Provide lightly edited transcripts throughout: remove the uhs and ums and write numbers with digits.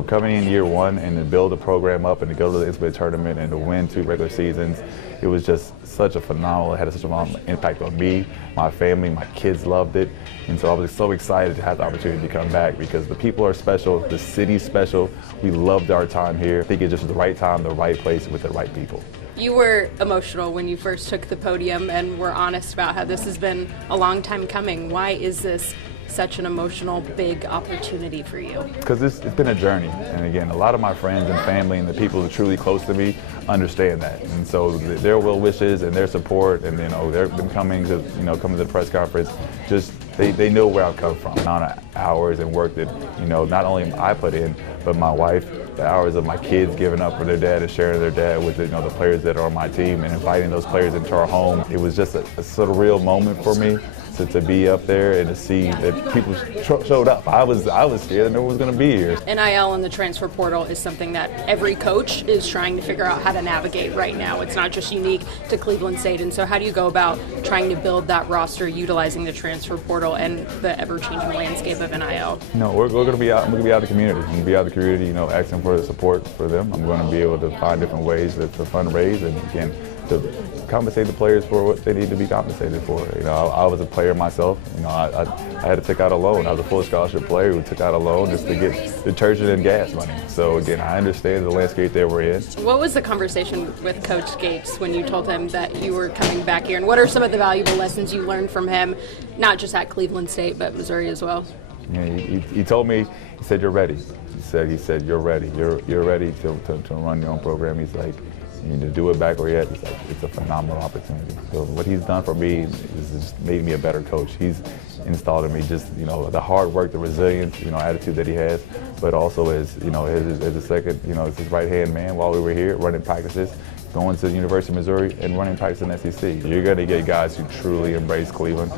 for coming in year one and to build the program up and to go to the NCAA tournament and to win 2 regular seasons, it was just such a phenomenal, it had such an impact on me, my family, my kids loved it. And so I was so excited to have the opportunity to come back because the people are special, the city's special, we loved our time here. I think it's just the right time, the right place with the right people. You were emotional when you first took the podium and were honest about how this has been a long time coming. Why is this such an emotional, big opportunity for you? Because it's been a journey, and again, a lot of my friends and family and the people that are truly close to me understand that, and so their well wishes and their support, and they've been coming to the press conference. Just they know where I've come from, the amount of hours and work that not only I put in, but my wife, the hours of my kids giving up for their dad and sharing their dad with the players that are on my team and inviting those players into our home. It was just a surreal moment for me to be up there and to see that people showed up. I was scared that no one was going to be here. NIL and the transfer portal is something that every coach is trying to figure out how to navigate right now. It's not just unique to Cleveland State. And so how do you go about trying to build that roster utilizing the transfer portal and the ever-changing landscape of NIL? No, we're going to be out. I'm going to be out in the community. I'm going to be out in the community, asking for the support for them. I'm going to be able to find different ways to fundraise and, again, to compensate the players for what they need to be compensated for. I was a player myself. I had to take out a loan. I was a full scholarship player who took out a loan just to get detergent and gas money. So again, I understand the landscape that we're in. What was the conversation with Coach Gates when you told him that you were coming back here? And what are some of the valuable lessons you learned from him, not just at Cleveland State, but Missouri as well? Yeah, he told me, he said, you're ready. He said, you're ready. You're ready to run your own program. He's like, to do it back where he at, it's a phenomenal opportunity. So what he's done for me is just made me a better coach. He's installed in me just the hard work, the resilience, attitude that he has, but also as a second, as his right hand man while we were here running practices, going to the University of Missouri and running practice in the SEC. You're going to get guys who truly embrace Cleveland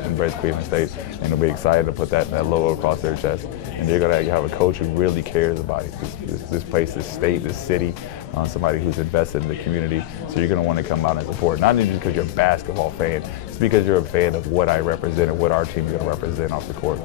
State, and they'll be excited to put that logo across their chest. And they're going to have a coach who really cares about this place, this state, this city, somebody who's invested in the community. So you're going to want to come out and support, not just because you're a basketball fan, it's because you're a fan of what I represent and what our team is going to represent off the court.